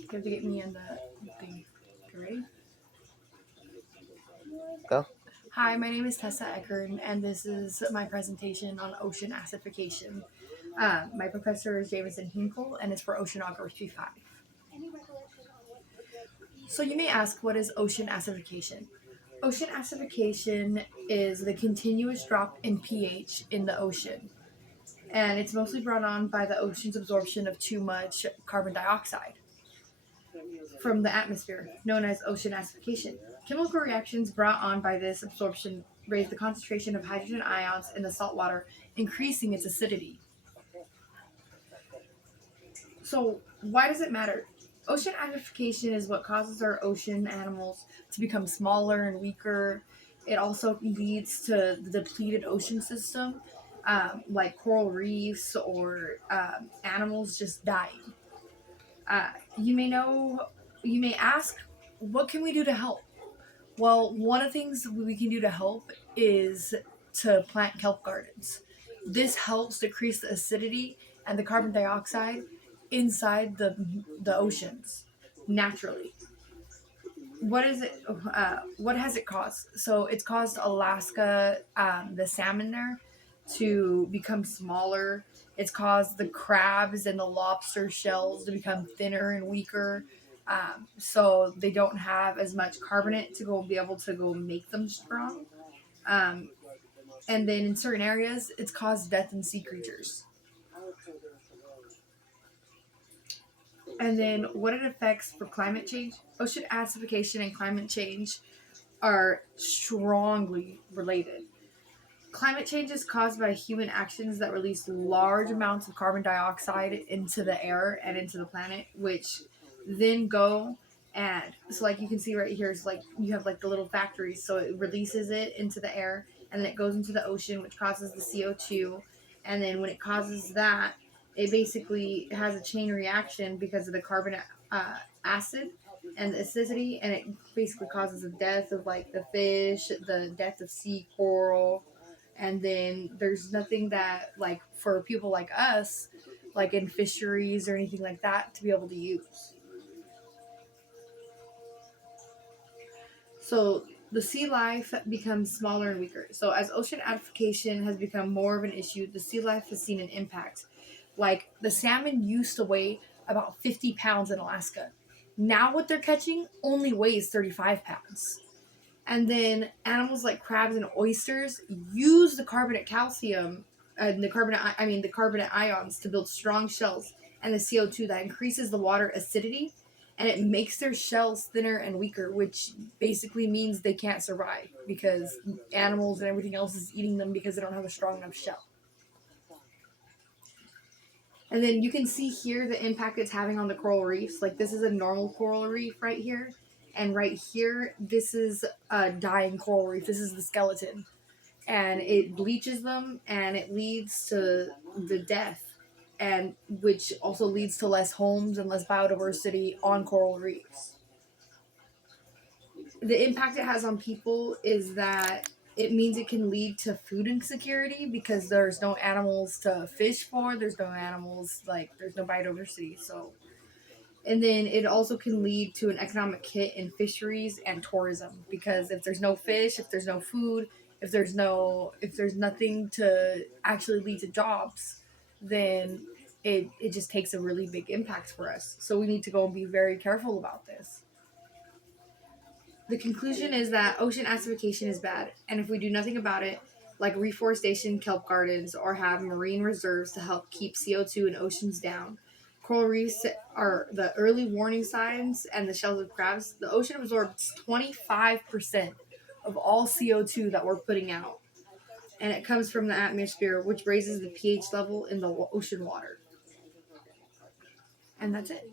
You have to get me in the thing. You ready? Go. Hi, my name is Tessa Eckern, and this is my presentation on ocean acidification. My professor is Jameson Hinkle, and it's for Oceanography 5. So you may ask, what is ocean acidification? Ocean acidification is the continuous drop in pH in the ocean, and it's mostly brought on by the ocean's absorption of too much carbon dioxide from the atmosphere, known as ocean acidification. Chemical reactions brought on by this absorption raise the concentration of hydrogen ions in the salt water, increasing its acidity. So, why does it matter? Ocean acidification is what causes our ocean animals to become smaller and weaker. It also leads to the depleted ocean system, like coral reefs or animals just dying. Uh, you may know, you may ask, what can we do to help? Well, one of the things we can do to help is to plant kelp gardens. This helps decrease the acidity and the carbon dioxide inside the oceans naturally. What is it? What has it caused? So it's caused Alaska, the salmon there, to become smaller. It's caused the crabs and the lobster shells to become thinner and weaker. So they don't have as much carbonate to go be able to go make them strong. Um, and then in certain areas, it's caused death in sea creatures. And then what it affects for climate change, ocean acidification and climate change are strongly related. Climate change is caused by human actions that release large amounts of carbon dioxide into the air and into the planet, which then go and so like you can see right here, it's like you have like the little factories, so it releases it into the air and then it goes into the ocean, which causes the CO2, and then when it causes that, it basically has a chain reaction because of the carbon acid and the acidity, and it basically causes the death of like the fish, the death of sea coral, and then there's nothing that like for people like us, like in fisheries or anything like that, to be able to use. So the sea life becomes smaller and weaker. So as ocean acidification has become more of an issue, the sea life has seen an impact. Like the salmon used to weigh about 50 pounds in Alaska. Now what they're catching only weighs 35 pounds. And then animals like crabs and oysters use the carbonate calcium and the carbonate ions to build strong shells, and the CO2 that increases the water acidity, and it makes their shells thinner and weaker, which basically means they can't survive because animals and everything else is eating them because they don't have a strong enough shell. And then you can see here the impact it's having on the coral reefs. Like this is a normal coral reef right here. And right here, this is a dying coral reef. This is the skeleton. And it bleaches them and it leads to the death. And which also leads to less homes and less biodiversity on coral reefs. The impact it has on people is that it means it can lead to food insecurity because there's no animals to fish for, there's no animals, like there's no biodiversity. So and then it also can lead to an economic hit in fisheries and tourism because if there's no fish, if there's no food, if there's nothing to actually lead to jobs, then it just takes a really big impact for us. So we need to go and be very careful about this. The conclusion is that ocean acidification is bad, and if we do nothing about it, like reforestation, kelp gardens, or have marine reserves to help keep CO2 in oceans down, coral reefs are the early warning signs, and the shells of crabs, the ocean absorbs 25% of all CO2 that we're putting out, and it comes from the atmosphere, which raises the pH level in the ocean water. And that's it.